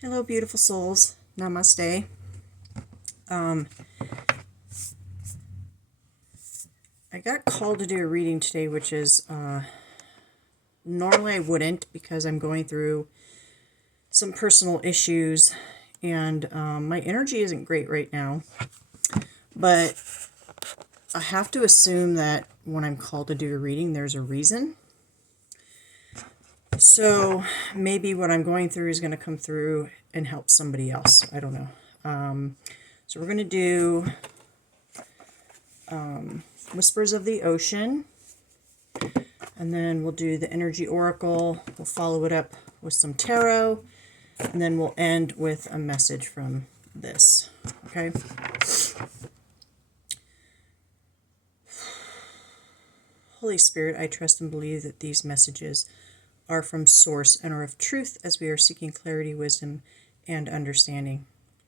Hello, beautiful souls. Namaste. I got called to do a reading today, which is normally I wouldn't because I'm going through some personal issues and my energy isn't great right now. But I have to assume that when I'm called to do a reading, there's a reason. So maybe what I'm going through is going to come through and help somebody else. I don't know. So we're going to do Whispers of the Ocean. And then we'll do the Energy Oracle. We'll follow it up with some tarot. And then we'll end with a message from this. Okay? Holy Spirit, I trust and believe that these messages are from Source and are of truth as we are seeking clarity, wisdom, and understanding.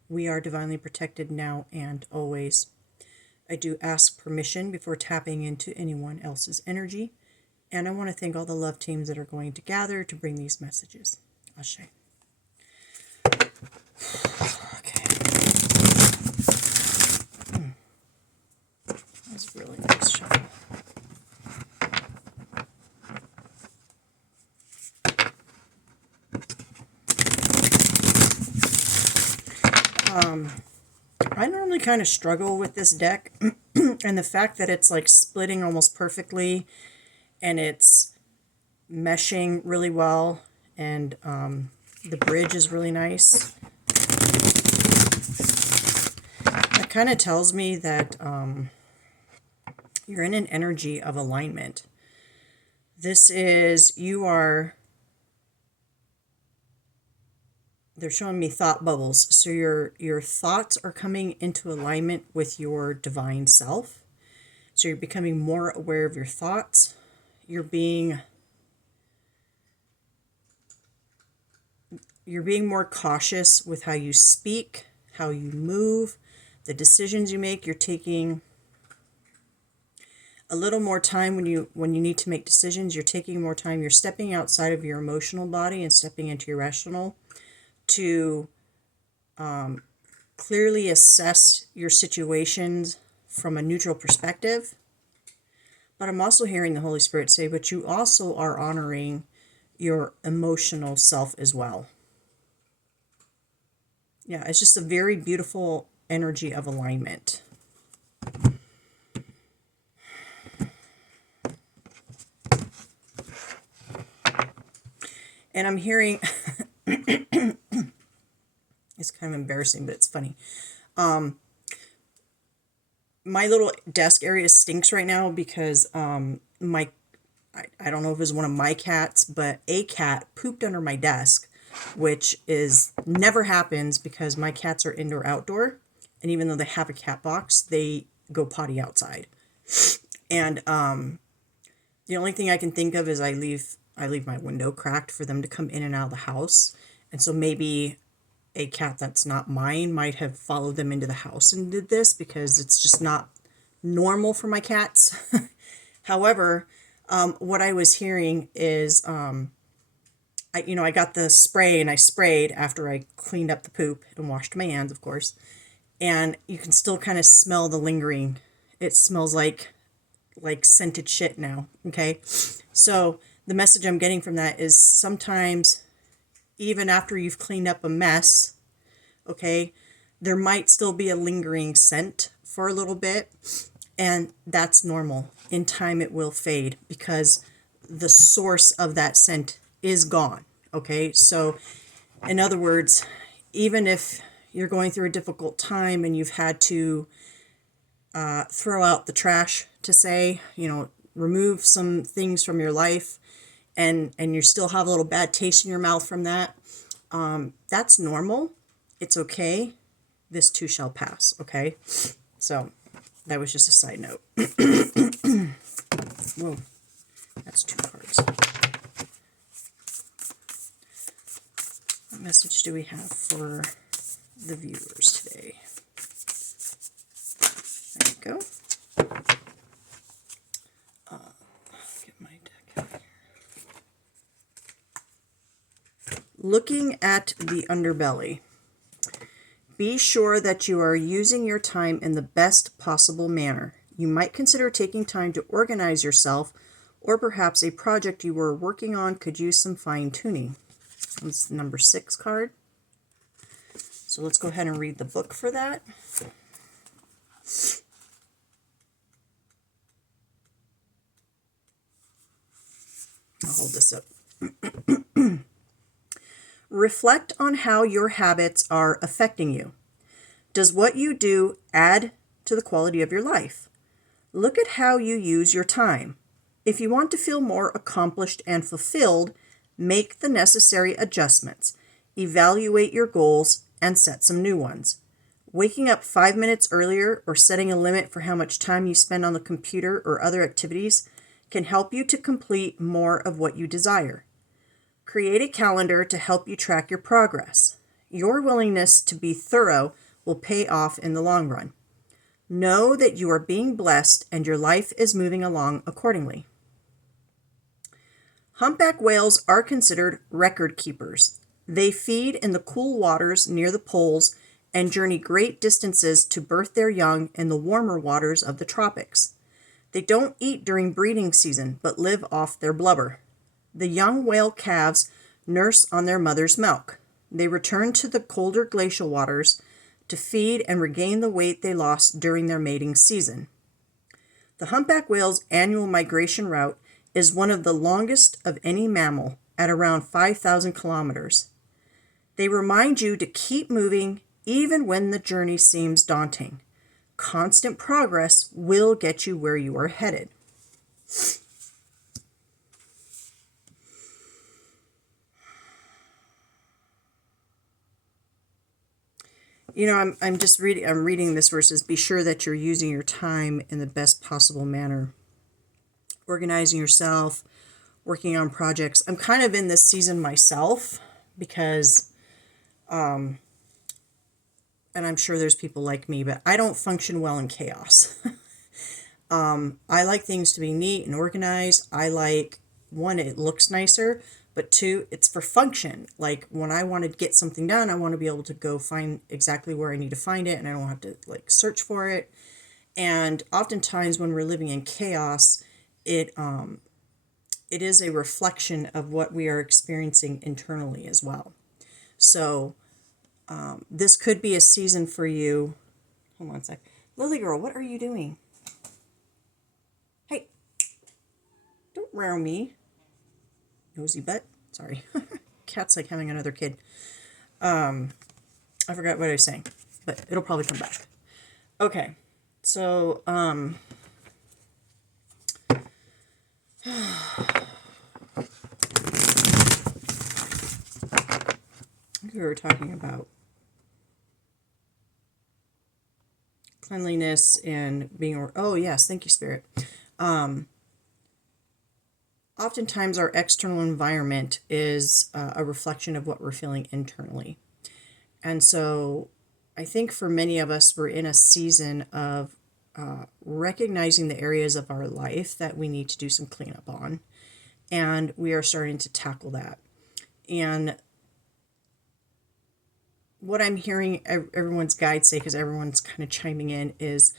We are divinely protected now and always. I do ask permission before tapping into anyone else's energy. And I want to thank all the love teams that are going to gather to bring these messages. Ashe. Okay. That's really nice shuffle. I normally kind of struggle with this deck and the fact that it's like splitting almost perfectly and it's meshing really well and the bridge is really nice. That kind of tells me that you're in an energy of alignment. This is, they're showing me thought bubbles. So your thoughts are coming into alignment with your divine self. So you're becoming more aware of your thoughts. You're being more cautious with how you speak, how you move, the decisions you make. You're taking a little more time when you need to make decisions. You're taking more time. You're stepping outside of your emotional body and stepping into your rational to clearly assess your situations from a neutral perspective. But I'm also hearing the Holy Spirit say, but you also are honoring your emotional self as well. Yeah, it's just a very beautiful energy of alignment. And I'm hearing, it's kind of embarrassing, but it's funny. My little desk area stinks right now because I don't know if it was one of my cats, but a cat pooped under my desk, which is never happens because my cats are indoor outdoor. And even though they have a cat box, they go potty outside. And the only thing I can think of is I leave my window cracked for them to come in and out of the house. And so maybe a cat that's not mine might have followed them into the house and did this because it's just not normal for my cats. However, what I was hearing is, I got the spray and I sprayed after I cleaned up the poop and washed my hands, of course. And you can still kind of smell the lingering. It smells like scented shit now. Okay. So the message I'm getting from that is sometimes even after you've cleaned up a mess, okay, there might still be a lingering scent for a little bit. And that's normal. In time, it will fade because the source of that scent is gone. Okay. So in other words, even if you're going through a difficult time and you've had to throw out the trash to say, remove some things from your life and you still have a little bad taste in your mouth from that, that's normal. It's okay. This too shall pass. Okay. So that was just a side note. Whoa, that's 2 cards. What message do we have for the viewers today? There you go. Get my deck out here. looking at the underbelly. Be sure that you are using your time in the best possible manner. You might consider taking time to organize yourself, or perhaps a project you were working on could use some fine-tuning. That's the number 6 card. So let's go ahead and read the book for that. I'll hold this up. Reflect on how your habits are affecting you. Does what you do add to the quality of your life? Look at how you use your time. If you want to feel more accomplished and fulfilled, make the necessary adjustments. Evaluate your goals and set some new ones. Waking up 5 minutes earlier or setting a limit for how much time you spend on the computer or other activities can help you to complete more of what you desire. Create a calendar to help you track your progress. Your willingness to be thorough will pay off in the long run. Know that you are being blessed and your life is moving along accordingly. Humpback whales are considered record keepers. They feed in the cool waters near the poles and journey great distances to birth their young in the warmer waters of the tropics. They don't eat during breeding season, but live off their blubber. The young whale calves nurse on their mother's milk. They return to the colder glacial waters to feed and regain the weight they lost during their mating season. The humpback whale's annual migration route is one of the longest of any mammal at around 5,000 kilometers. They remind you to keep moving even when the journey seems daunting. Constant progress will get you where you are headed. You know, I'm reading this verses. Be sure that you're using your time in the best possible manner. Organizing yourself, working on projects. I'm kind of in this season myself because, and I'm sure there's people like me, but I don't function well in chaos. I like things to be neat and organized. I like, one, it looks nicer, but two, it's for function. Like when I want to get something done, I want to be able to go find exactly where I need to find it and I don't have to like search for it. And oftentimes when we're living in chaos, it is a reflection of what we are experiencing internally as well. So this could be a season for you. Hold on a sec. Lily girl, what are you doing? Hey, don't row me. Nosy butt. Sorry. Cat's like having another kid. I forgot what I was saying, but it'll probably come back. Okay. So, we were talking about cleanliness and being, oh yes, thank you, Spirit. Oftentimes our external environment is a reflection of what we're feeling internally. And so I think for many of us, we're in a season of recognizing the areas of our life that we need to do some cleanup on. And we are starting to tackle that. And what I'm hearing everyone's guides say, because everyone's kind of chiming in, is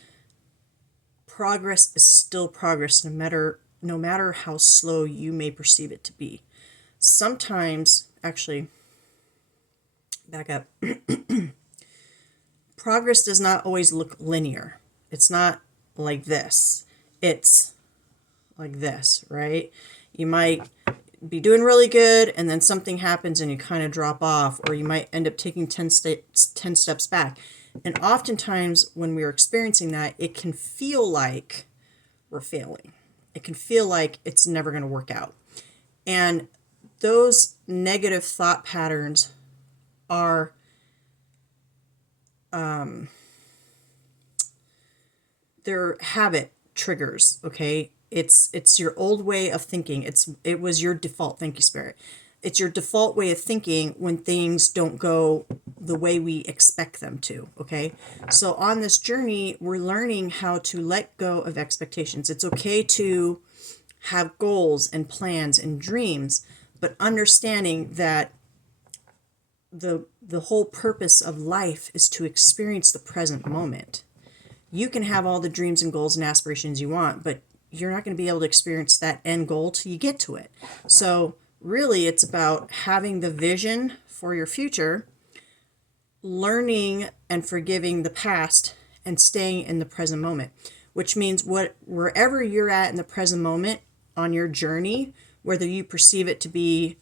progress is still progress, no matter how slow you may perceive it to be. Sometimes, actually, back up. Progress does not always look linear. It's not like this. It's like this, right? You might be doing really good and then something happens and you kind of drop off, or you might end up taking 10 steps back. And oftentimes when we're experiencing that, it can feel like we're failing. It can feel like it's never going to work out. And those negative thought patterns are they're habit triggers, okay? It's your old way of thinking. It was your default, thank you, Spirit. It's your default way of thinking when things don't go the way we expect them to, okay? So on this journey, we're learning how to let go of expectations. It's okay to have goals and plans and dreams, but understanding that the whole purpose of life is to experience the present moment. You can have all the dreams and goals and aspirations you want, but you're not going to be able to experience that end goal till you get to it. So really, it's about having the vision for your future, learning and forgiving the past, and staying in the present moment, which means wherever you're at in the present moment on your journey, whether you perceive it to be,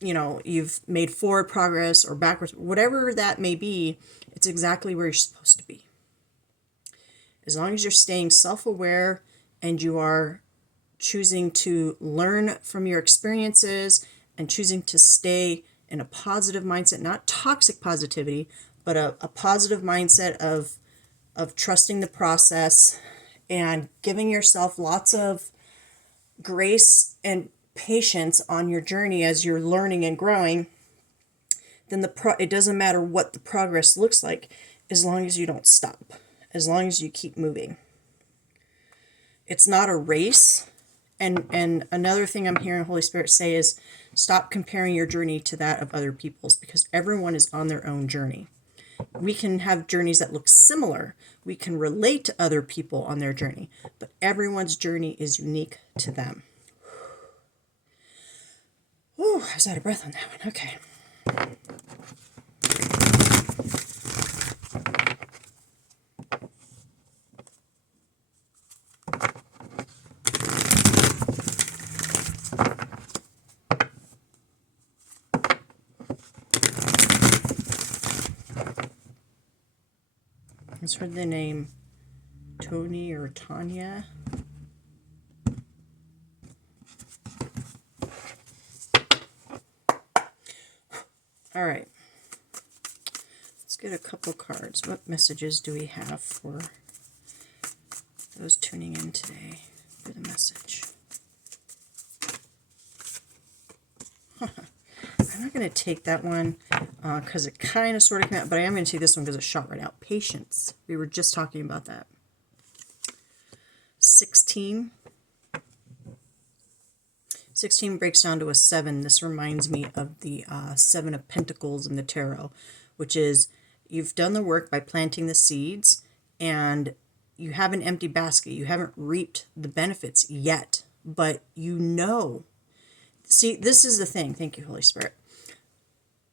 you've made forward progress or backwards, whatever that may be, it's exactly where you're supposed to be. As long as you're staying self-aware and you are choosing to learn from your experiences and choosing to stay in a positive mindset, not toxic positivity, but a positive mindset of trusting the process and giving yourself lots of grace and patience on your journey as you're learning and growing, then it doesn't matter what the progress looks like, as long as you don't stop, as long as you keep moving. It's not a race. And another thing I'm hearing Holy Spirit say is stop comparing your journey to that of other people's, because everyone is on their own journey. We can have journeys that look similar. We can relate to other people on their journey, but everyone's journey is unique to them. Ooh, I was out of breath on that one. Okay. I just heard the name Tony or Tanya. All right. Let's get a couple cards. What messages do we have for those tuning in today for the message? I'm not going to take that one because it kind of sort of came out, but I am going to take this one because it shot right out. Patience. We were just talking about that. 16. 16 breaks down to a 7. This reminds me of the 7 of Pentacles in the Tarot, which is you've done the work by planting the seeds and you have an empty basket. You haven't reaped the benefits yet, but you know. See, this is the thing. Thank you, Holy Spirit.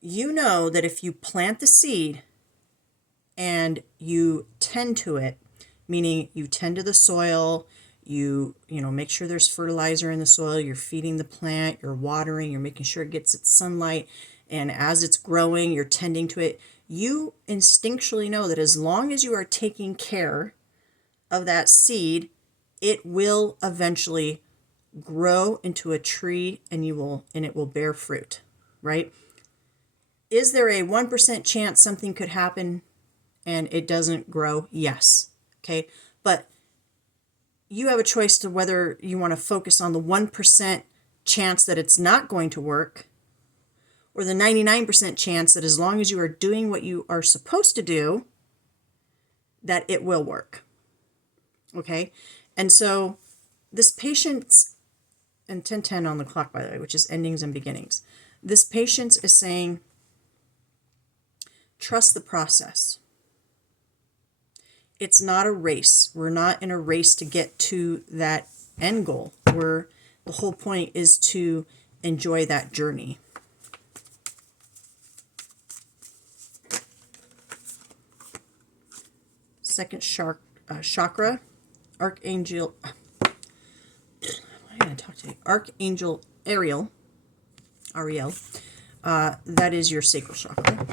You know that if you plant the seed and you tend to it, meaning you tend to the soil, you make sure there's fertilizer in the soil, you're feeding the plant, you're watering, you're making sure it gets its sunlight, and as it's growing, you're tending to it. You instinctually know that as long as you are taking care of that seed, it will eventually grow into a tree and it will bear fruit, right? Is there a 1% chance something could happen and it doesn't grow? Yes. Okay. But you have a choice to whether you want to focus on the 1% chance that it's not going to work, or the 99% chance that as long as you are doing what you are supposed to do, that it will work. Okay. And so this patience, and 10:10 on the clock, by the way, which is endings and beginnings. This patience is saying, trust the process. It's not a race. We're not in a race to get to that end goal. The whole point is to enjoy that journey. Second chakra, Archangel. I'm going to talk to you. Archangel Ariel. That is your sacral chakra.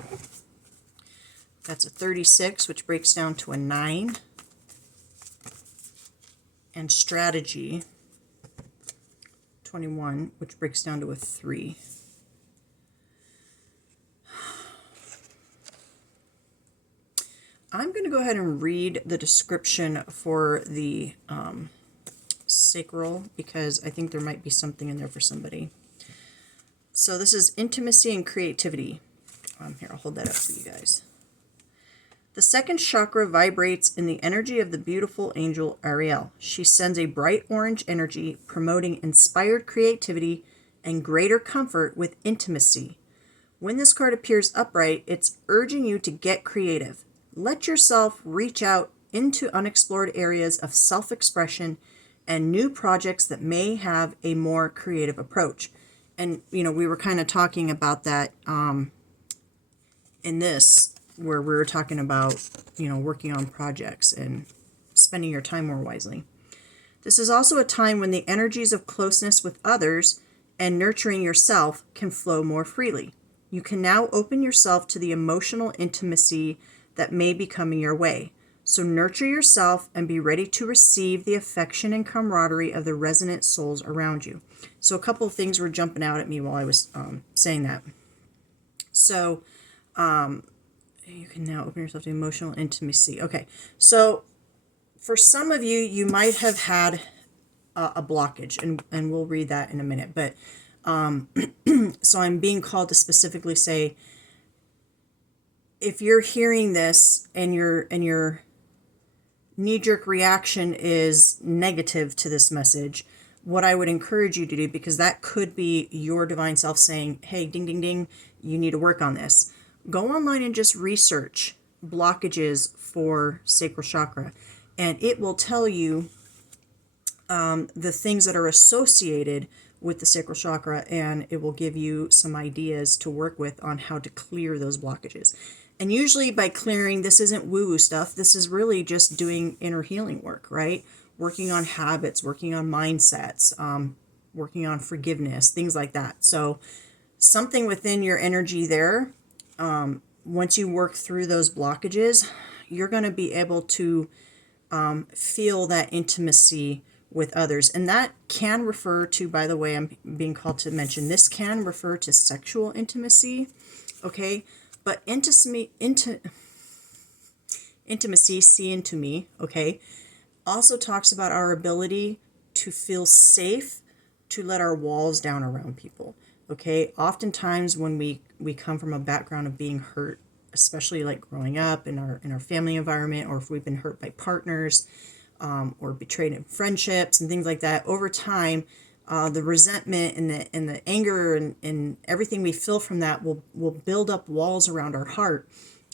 That's a 36, which breaks down to a 9. And strategy, 21, which breaks down to a 3. I'm going to go ahead and read the description for the sacral because I think there might be something in there for somebody. So this is intimacy and creativity. Here, I'll hold that up for you guys. The second chakra vibrates in the energy of the beautiful angel Ariel. She sends a bright orange energy promoting inspired creativity and greater comfort with intimacy. When this card appears upright, it's urging you to get creative. Let yourself reach out into unexplored areas of self-expression and new projects that may have a more creative approach. And, we were kind of talking about that in this, where we were talking about, working on projects and spending your time more wisely. This is also a time when the energies of closeness with others and nurturing yourself can flow more freely. You can now open yourself to the emotional intimacy that may be coming your way. So nurture yourself and be ready to receive the affection and camaraderie of the resonant souls around you. So a couple of things were jumping out at me while I was saying that. So you can now open yourself to emotional intimacy. Okay, so for some of you, you might have had a blockage, and we'll read that in a minute. But so I'm being called to specifically say, if you're hearing this and your knee-jerk reaction is negative to this message, what I would encourage you to do, because that could be your divine self saying, hey, ding, ding, ding, you need to work on this. Go online and just research blockages for sacral chakra, and it will tell you the things that are associated with the sacral chakra, and it will give you some ideas to work with on how to clear those blockages. And usually by clearing, this isn't woo-woo stuff. This is really just doing inner healing work, right? Working on habits, working on mindsets, working on forgiveness, things like that. So something within your energy there, once you work through those blockages, you're going to be able to feel that intimacy with others. And that can refer to, by the way, I'm being called to mention, this can refer to sexual intimacy, okay? But intimacy, see into me, okay, also talks about our ability to feel safe, to let our walls down around people, okay? Oftentimes when we come from a background of being hurt, especially like growing up in our family environment, or if we've been hurt by partners, or betrayed in friendships and things like that, over time, the resentment and the anger and everything we feel from that will build up walls around our heart,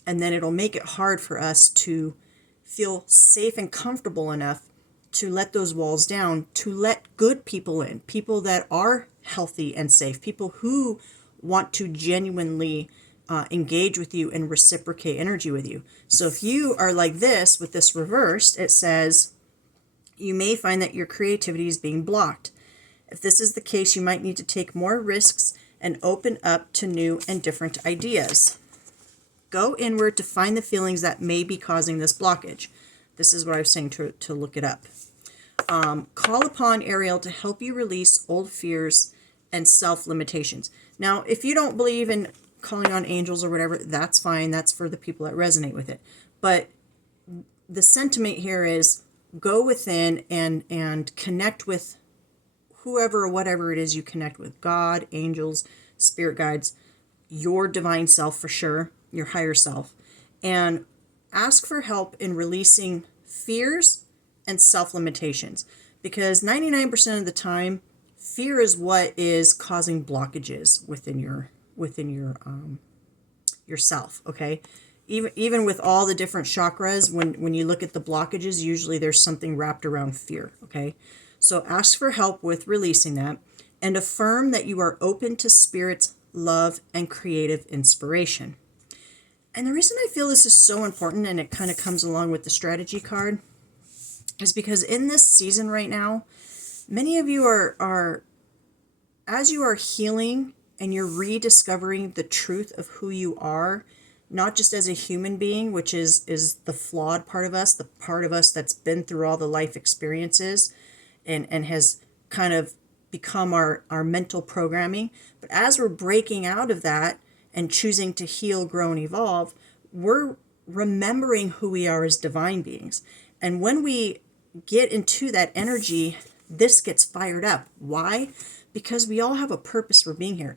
and then it'll make it hard for us to feel safe and comfortable enough to let those walls down, to let good people in, people that are healthy and safe, people who want to genuinely engage with you and reciprocate energy with you. So if you are like this with this reversed, it says you may find that your creativity is being blocked. If this is the case, you might need to take more risks and open up to new and different ideas. Go inward to find the feelings that may be causing this blockage. This is what I was saying, to look it up. Call upon Ariel to help you release old fears and self-limitations. Now, if you don't believe in calling on angels or whatever, that's fine. That's for the people that resonate with it. But the sentiment here is go within and connect with whoever or whatever it is you connect with. God, angels, spirit guides, your divine self for sure, your higher self. And ask for help in releasing fears and self-limitations. Because 99% of the time, fear is what is causing blockages within yourself, okay? Even with all the different chakras, when you look at the blockages, usually there's something wrapped around fear, okay? So ask for help with releasing that, and affirm that you are open to Spirit's love and creative inspiration. And the reason I feel this is so important, and it kind of comes along with the strategy card, is because in this season right now, many of you are as you are healing and you're rediscovering the truth of who you are, not just as a human being, which is the flawed part of us, the part of us that's been through all the life experiences and has kind of become our mental programming. But as we're breaking out of that and choosing to heal, grow, and evolve, we're remembering who we are as divine beings. And when we get into that energy, this gets fired up. Why? Because we all have a purpose for being here.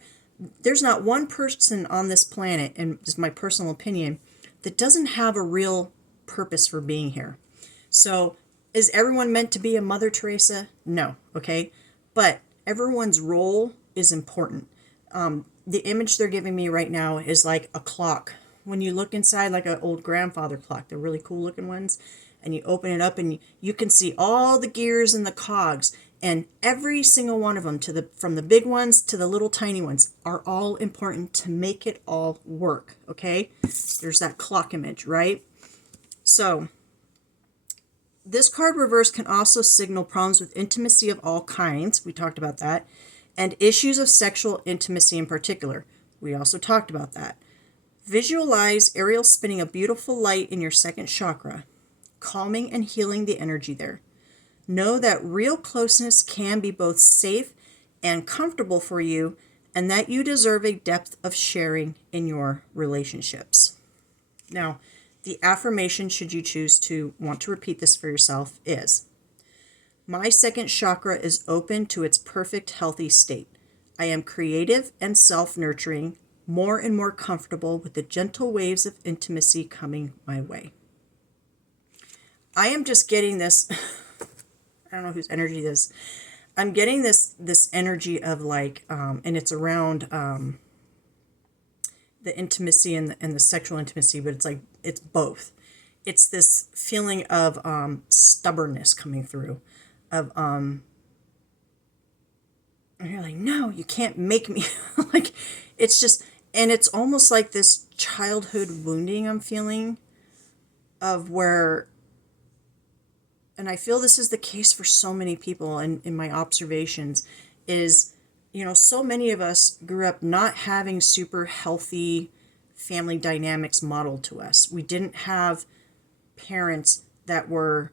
There's not one person on this planet, and this is my personal opinion, that doesn't have a real purpose for being here. So is everyone meant to be a Mother Teresa? No, okay? But everyone's role is important. the image they're giving me right now is like a clock. When you look inside, like an old grandfather clock, they're really cool looking ones, and you open it up and you can see all the gears and the cogs, and every single one of them, to the from the big ones to the little tiny ones, are all important to make it all work. Okay, there's that clock image, right? So this card reverse can also signal problems with intimacy of all kinds. We talked about that. And issues of sexual intimacy in particular. We also talked about that. Visualize Ariel spinning a beautiful light in your second chakra, calming and healing the energy there. Know that real closeness can be both safe and comfortable for you, and that you deserve a depth of sharing in your relationships. Now, the affirmation, should you choose to want to repeat this for yourself, is: my second chakra is open to its perfect healthy state. I am creative and self-nurturing, more and more comfortable with the gentle waves of intimacy coming my way. I am just getting this, I don't know whose energy this is. I'm getting this energy of like, and it's around the intimacy and the sexual intimacy, but it's like, it's both. It's this feeling of stubbornness coming through, of and you're like, no, you can't make me. Like, it's just, and it's almost like this childhood wounding I'm feeling, of where, and I feel this is the case for so many people in my observations, is, you know, so many of us grew up not having super healthy family dynamics modeled to us. We didn't have parents that were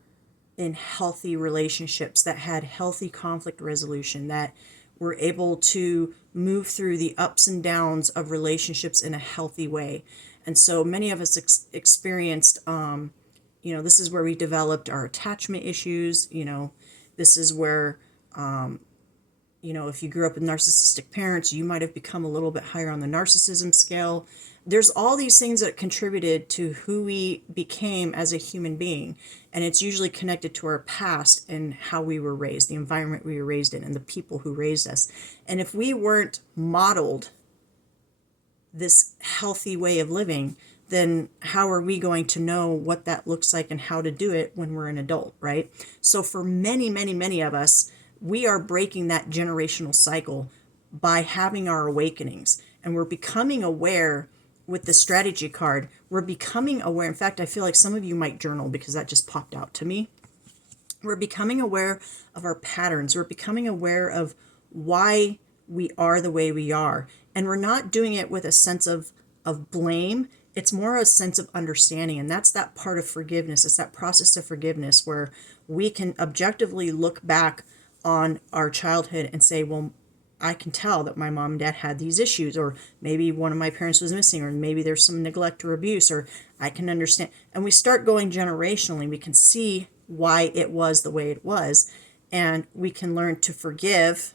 in healthy relationships, that had healthy conflict resolution, that were able to move through the ups and downs of relationships in a healthy way. And so many of us experienced, you know, this is where we developed our attachment issues. You know, this is where, you know, if you grew up with narcissistic parents, you might have become a little bit higher on the narcissism scale. There's all these things that contributed to who we became as a human being. And it's usually connected to our past and how we were raised, the environment we were raised in, and the people who raised us. And if we weren't modeled this healthy way of living, then how are we going to know what that looks like and how to do it when we're an adult, right? So for many, many, many of us, we are breaking that generational cycle by having our awakenings. And we're becoming aware with the strategy card. We're becoming aware. In fact, I feel like some of you might journal, because that just popped out to me. We're becoming aware of our patterns. We're becoming aware of why we are the way we are. And we're not doing it with a sense of blame. It's more a sense of understanding. And that's that part of forgiveness. It's that process of forgiveness where we can objectively look back on our childhood and say, well, I can tell that my mom and dad had these issues, or maybe one of my parents was missing, or maybe there's some neglect or abuse, or I can understand. And we start going generationally. We can see why it was the way it was, and we can learn to forgive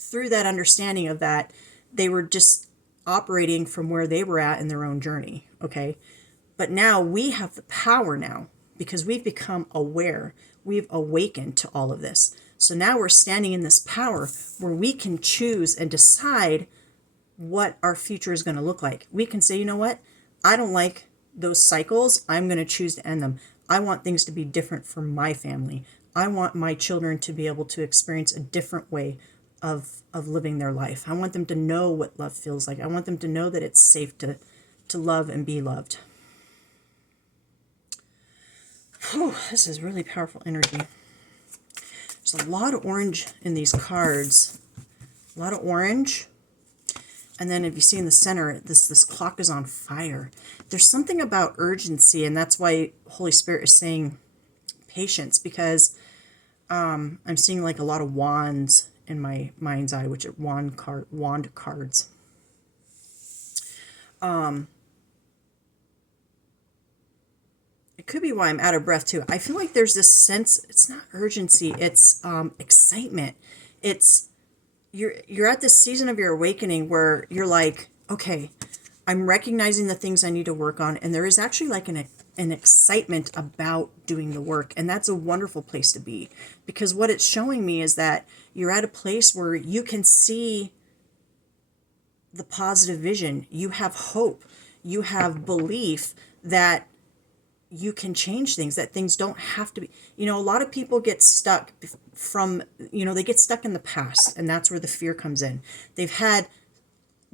through that understanding of that they were just operating from where they were at in their own journey. Okay. But now we have the power now, because we've become aware. We've awakened to all of this. So now we're standing in this power where we can choose and decide what our future is going to look like. We can say, you know what? I don't like those cycles. I'm going to choose to end them. I want things to be different for my family. I want my children to be able to experience a different way of living their life. I want them to know what love feels like. I want them to know that it's safe to love and be loved. Whew, this is really powerful energy. There's a lot of orange in these cards. A lot of orange. And then if you see in the center, this clock is on fire. There's something about urgency, and that's why Holy Spirit is saying patience, because I'm seeing like a lot of wands in my mind's eye, which are wand cards. It could be why I'm out of breath too. I feel like there's this sense, it's not urgency, it's excitement. It's you're at this season of your awakening where you're like, okay, I'm recognizing the things I need to work on, and there is actually like an excitement about doing the work, and that's a wonderful place to be, because what it's showing me is that you're at a place where you can see the positive vision. You have hope. You have belief that you can change things, that things don't have to be, a lot of people get stuck from, they get stuck in the past, and that's where the fear comes in. They've had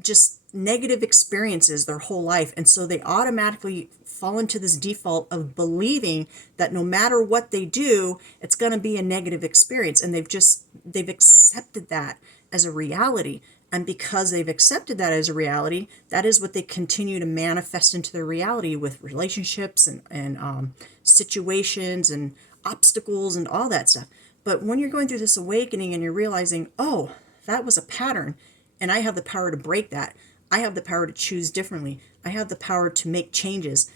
just negative experiences their whole life, and so they automatically fall into this default of believing that no matter what they do, it's going to be a negative experience, and they've accepted that as a reality. And because they've accepted that as a reality, that is what they continue to manifest into their reality with relationships and situations and obstacles and all that stuff. But when you're going through this awakening and you're realizing, oh, that was a pattern, and I have the power to break that. I have the power to choose differently. I have the power to make changes.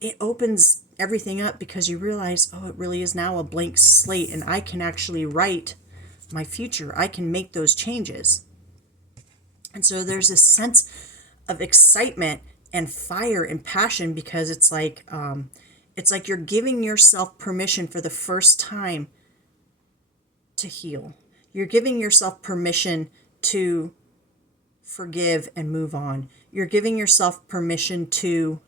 It opens everything up, because you realize, oh, it really is now a blank slate, and I can actually write my future. I can make those changes. And so there's this sense of excitement and fire and passion, because it's like you're giving yourself permission for the first time to heal. You're giving yourself permission to forgive and move on. You're giving yourself permission to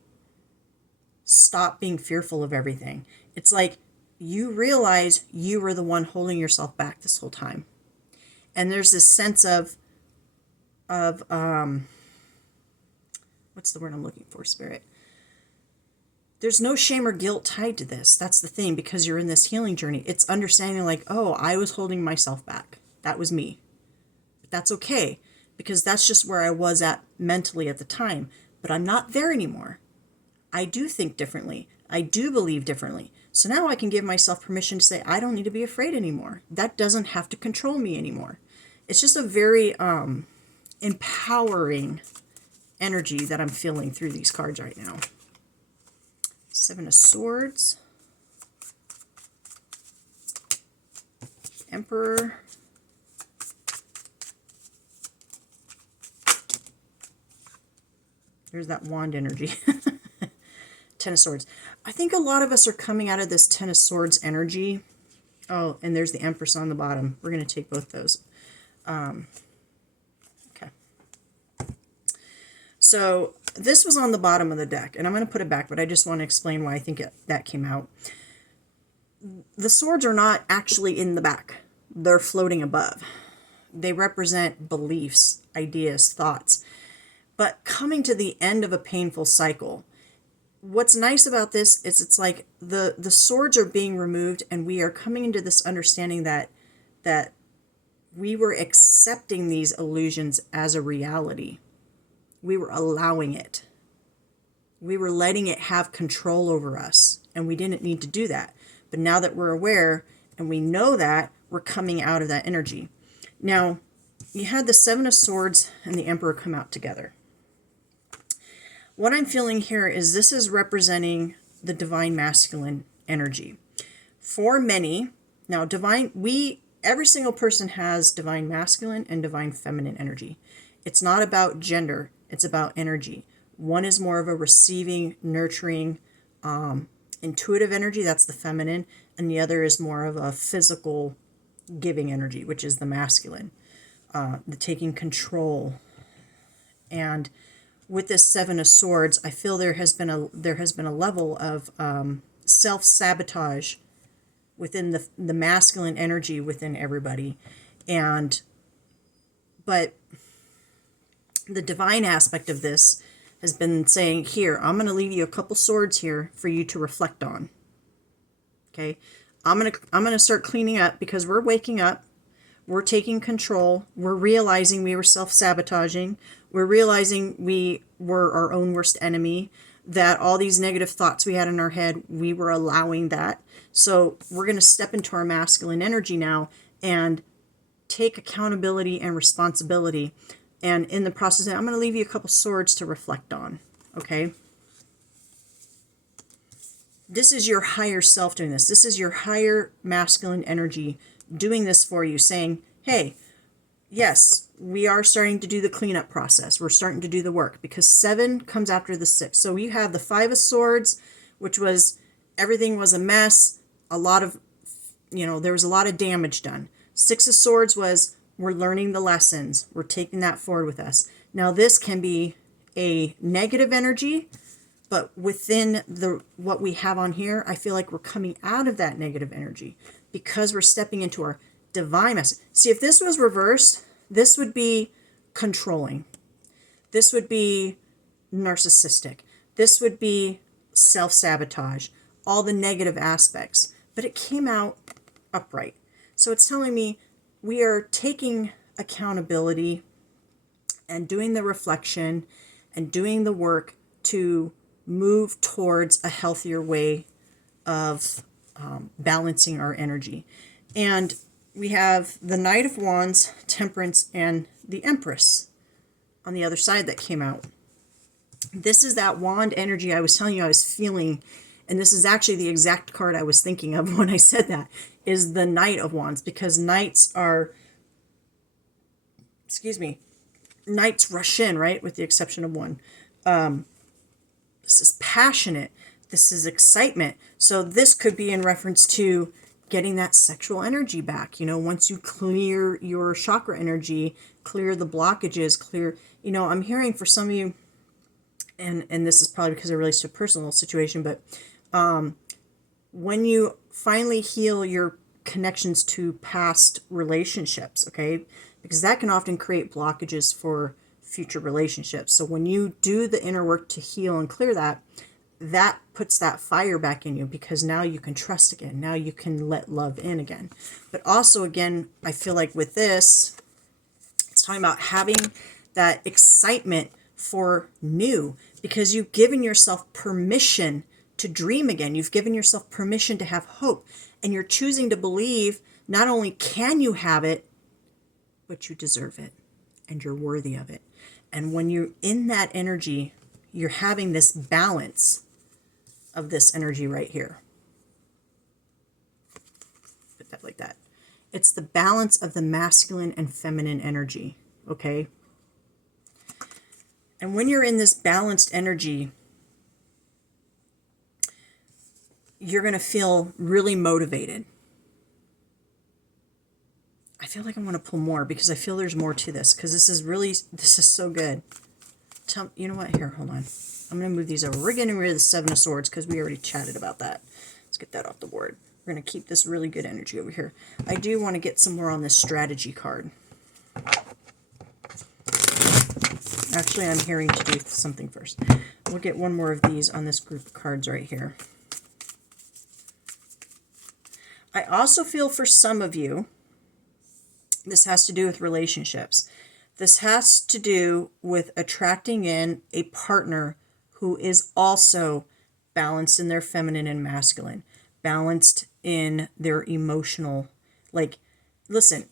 stop being fearful of everything. It's like you realize you were the one holding yourself back this whole time. And there's this sense of what's the word I'm looking for, Spirit? There's no shame or guilt tied to this. That's the thing, because you're in this healing journey. It's understanding like, oh, I was holding myself back. That was me. But that's okay, because that's just where I was at mentally at the time. But I'm not there anymore. I do think differently. I do believe differently. So now I can give myself permission to say, I don't need to be afraid anymore. That doesn't have to control me anymore. It's just a very empowering energy that I'm feeling through these cards right now. Seven of Swords, Emperor, there's that wand energy. Ten of Swords. I think a lot of us are coming out of this Ten of Swords energy. Oh, and there's the Empress on the bottom. We're going to take both those. Okay. So this was on the bottom of the deck, and I'm going to put it back, but I just want to explain why I think that came out. The swords are not actually in the back. They're floating above. They represent beliefs, ideas, thoughts. But coming to the end of a painful cycle, what's nice about this is it's like the swords are being removed, and we are coming into this understanding that we were accepting these illusions as a reality. We were allowing it. We were letting it have control over us, and we didn't need to do that. But now that we're aware and we know that, we're coming out of that energy. Now, you had the Seven of Swords and the Emperor come out together. What I'm feeling here is this is representing the divine masculine energy. For many, now every single person has divine masculine and divine feminine energy. It's not about gender, it's about energy. One is more of a receiving, nurturing, intuitive energy, that's the feminine, and the other is more of a physical, giving energy, which is the masculine, the taking control. And with this Seven of Swords, I feel there has been a level of self-sabotage within the masculine energy within everybody, but the divine aspect of this has been saying, here, I'm going to leave you a couple swords here for you to reflect on. Okay, I'm gonna start cleaning up, because we're waking up, we're taking control, we're realizing we were self-sabotaging, we're realizing we were our own worst enemy, that all these negative thoughts we had in our head, we were allowing that. So we're going to step into our masculine energy now and take accountability and responsibility. And in the process, I'm going to leave you a couple swords to reflect on. Okay? This is your higher self doing this. This is your higher masculine energy doing this for you, saying, hey, yes, we are starting to do the cleanup process. We're starting to do the work, because 7 comes after the 6. So you have the 5 of Swords, which was everything was a mess. There was a lot of damage done. 6 of Swords was we're learning the lessons. We're taking that forward with us. Now this can be a negative energy, but within what we have on here, I feel like we're coming out of that negative energy because we're stepping into our divine message. See, if this was reversed, this would be controlling. This would be narcissistic. This would be self-sabotage, all the negative aspects. But it came out upright. So it's telling me we are taking accountability and doing the reflection and doing the work to move towards a healthier way of balancing our energy. And we have the Knight of Wands, Temperance, and the Empress on the other side that came out. This is that wand energy I was telling you I was feeling, and this is actually the exact card I was thinking of when I said that, is the Knight of Wands, because knights are, knights rush in, right? With the exception of one. This is passionate. This is excitement. So this could be in reference to getting that sexual energy back. You know, once you clear your chakra energy, clear the blockages, clear, you know, I'm hearing for some of you, and this is probably because it relates to a personal situation, but when you finally heal your connections to past relationships, okay, because that can often create blockages for future relationships. So when you do the inner work to heal and clear that, that puts that fire back in you, because now you can trust again. Now you can let love in again. But also, again, I feel like with this, it's talking about having that excitement for new, because you've given yourself permission to dream again. You've given yourself permission to have hope, and you're choosing to believe not only can you have it, but you deserve it and you're worthy of it. And when you're in that energy, you're having this balance of this energy right here. Put that like that. It's the balance of the masculine and feminine energy, okay? And when you're in this balanced energy, you're going to feel really motivated. I feel like I want to pull more because I feel there's more to this, because this is so good. You know what? Here, hold on. I'm going to move these over. We're getting rid of the Seven of Swords because we already chatted about that. Let's get that off the board. We're going to keep this really good energy over here. I do want to get some more on this strategy card. Actually, I'm hearing to do something first. We'll get one more of these on this group of cards right here. I also feel for some of you, this has to do with relationships. This has to do with attracting in a partner who is also balanced in their feminine and masculine, balanced in their emotional. Like, listen,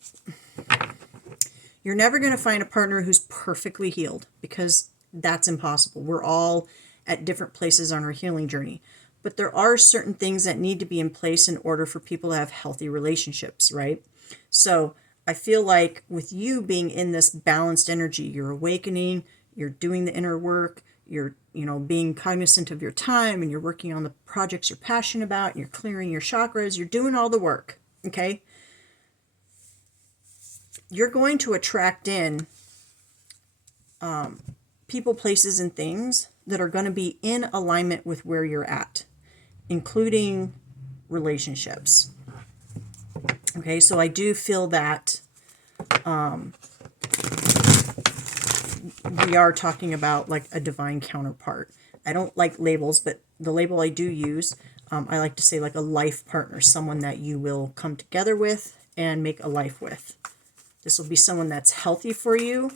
you're never going to find a partner who's perfectly healed, because that's impossible. We're all at different places on our healing journey. But there are certain things that need to be in place in order for people to have healthy relationships, right? So I feel like with you being in this balanced energy, you're awakening, you're doing the inner work, you're, being cognizant of your time, and you're working on the projects you're passionate about, and you're clearing your chakras, you're doing all the work, okay? You're going to attract in people, places, and things that are going to be in alignment with where you're at, including relationships. Okay, so I do feel that we are talking about like a divine counterpart. I don't like labels, but the label I do use, I like to say like a life partner, someone that you will come together with and make a life with. This will be someone that's healthy for you.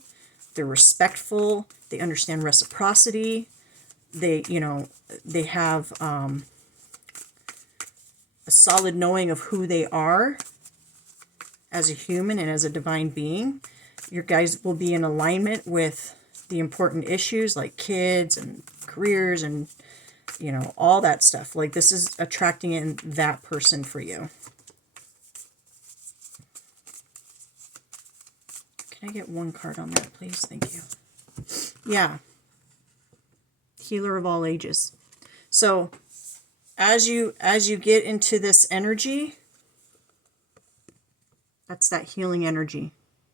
They're respectful. They understand reciprocity. They have a solid knowing of who they are as a human and as a divine being. Your guys will be in alignment with the important issues like kids and careers and, all that stuff. Like, this is attracting in that person for you. Can I get one card on that, please? Thank you. Yeah. Healer of all ages. So as you get into this energy, that's that healing energy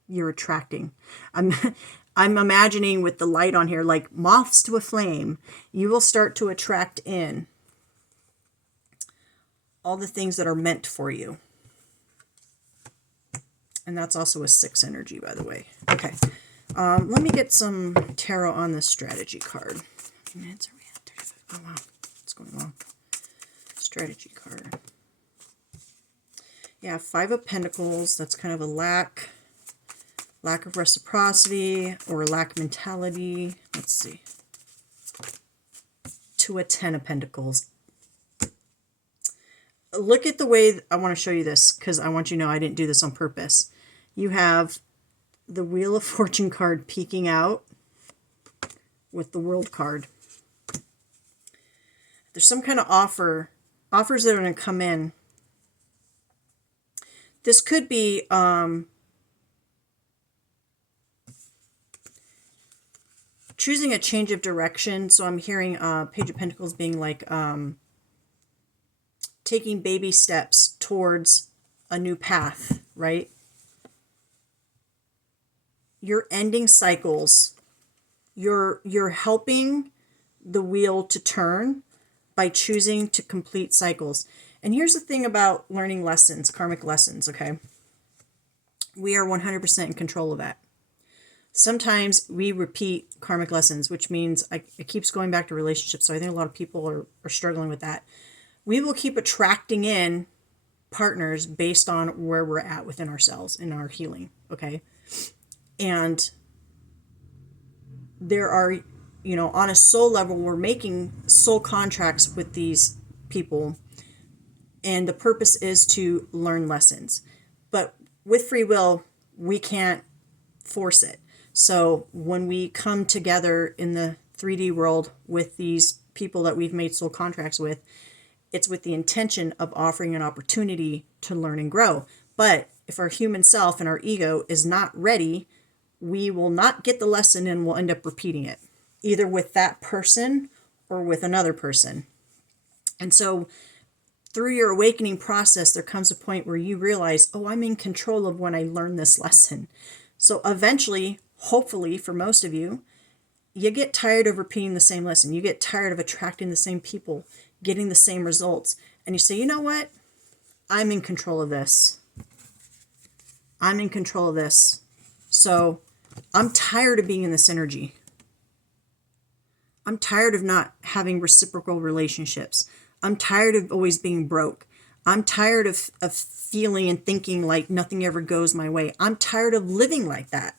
you're attracting. I'm imagining with the light on here, like moths to a flame, you will start to attract in all the things that are meant for you. And that's also a 6 energy, by the way. Okay. Let me get some tarot on this strategy card. Oh, wow. What's going on? Strategy card. Yeah, 5 of Pentacles. That's kind of a lack of reciprocity or lack mentality. Let's see. To a 10 of Pentacles. Look at the way I want to show you this, because I want you to know I didn't do this on purpose. You have the Wheel of Fortune card peeking out with the World card. There's some kind of offers that are going to come in. This could be choosing a change of direction. So I'm hearing Page of Pentacles being like taking baby steps towards a new path, right? You're ending cycles. You're helping the wheel to turn by choosing to complete cycles. And here's the thing about learning lessons, karmic lessons, okay? We are 100% in control of that. Sometimes we repeat karmic lessons, which means it keeps going back to relationships. So I think a lot of people are struggling with that. We will keep attracting in partners based on where we're at within ourselves in our healing, okay? And there are, you know, on a soul level, we're making soul contracts with these people. And the purpose is to learn lessons. But with free will, we can't force it. So when we come together in the 3D world with these people that we've made soul contracts with, it's with the intention of offering an opportunity to learn and grow. But if our human self and our ego is not ready, we will not get the lesson and we'll end up repeating it, either with that person or with another person. And so through your awakening process, there comes a point where you realize, oh, I'm in control of when I learn this lesson. So eventually, hopefully for most of you, you get tired of repeating the same lesson. You get tired of attracting the same people, getting the same results. And you say, you know what? I'm in control of this. I'm in control of this. So I'm tired of being in this energy. I'm tired of not having reciprocal relationships. I'm tired of always being broke. I'm tired of feeling and thinking like nothing ever goes my way. I'm tired of living like that.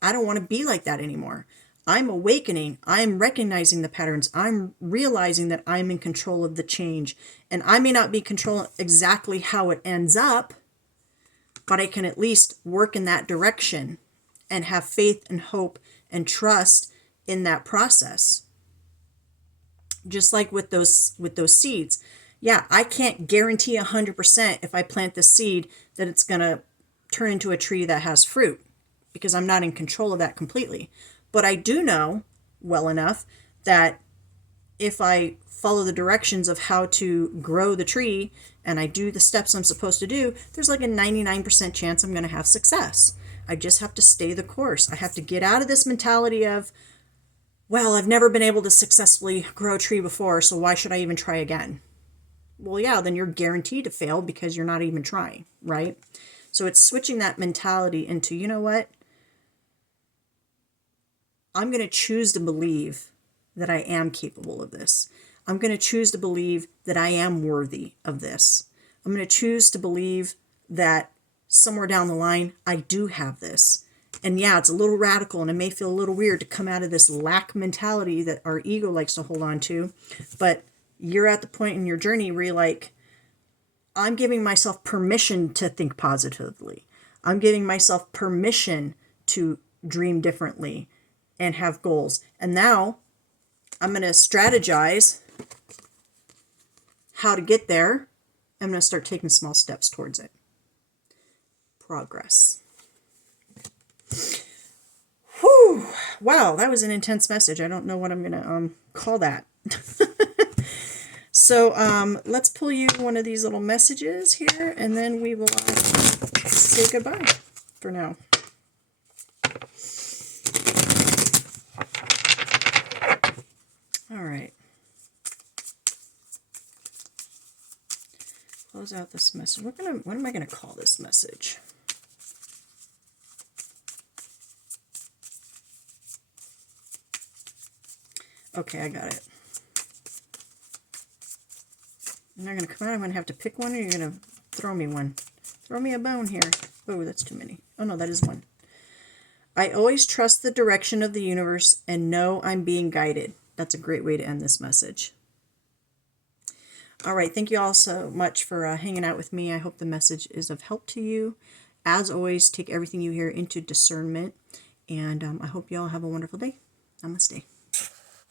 I don't want to be like that anymore. I'm awakening. I'm recognizing the patterns. I'm realizing that I'm in control of the change. And I may not be controlling exactly how it ends up, but I can at least work in that direction and have faith and hope and trust in that process. Just like with those seeds. Yeah, I can't guarantee 100% if I plant the seed that it's going to turn into a tree that has fruit, because I'm not in control of that completely. But I do know well enough that if I follow the directions of how to grow the tree and I do the steps I'm supposed to do, there's like a 99% chance I'm going to have success. I just have to stay the course. I have to get out of this mentality of, well, I've never been able to successfully grow a tree before, so why should I even try again? Well, yeah, then you're guaranteed to fail because you're not even trying, right? So it's switching that mentality into, you know what? I'm going to choose to believe that I am capable of this. I'm going to choose to believe that I am worthy of this. I'm going to choose to believe that somewhere down the line, I do have this. And yeah, it's a little radical and it may feel a little weird to come out of this lack mentality that our ego likes to hold on to. But you're at the point in your journey where you're like, I'm giving myself permission to think positively. I'm giving myself permission to dream differently and have goals. And now I'm going to strategize how to get there. I'm going to start taking small steps towards it. Progress. Whew. Wow, that was an intense message. I don't know what I'm going to call that. So let's pull you one of these little messages here, and then we will say goodbye for now. close out this message. What am I gonna call this message? Okay, I got it. I'm not gonna come out. I'm gonna have to pick one, or you're gonna throw me one. Throw me a bone here. Oh, that's too many. Oh no, that is one. I always trust the direction of the universe and know I'm being guided. That's a great way to end this message. All right, thank you all so much for hanging out with me. I hope the message is of help to you. As always, take everything you hear into discernment, and I hope you all have a wonderful day. Namaste.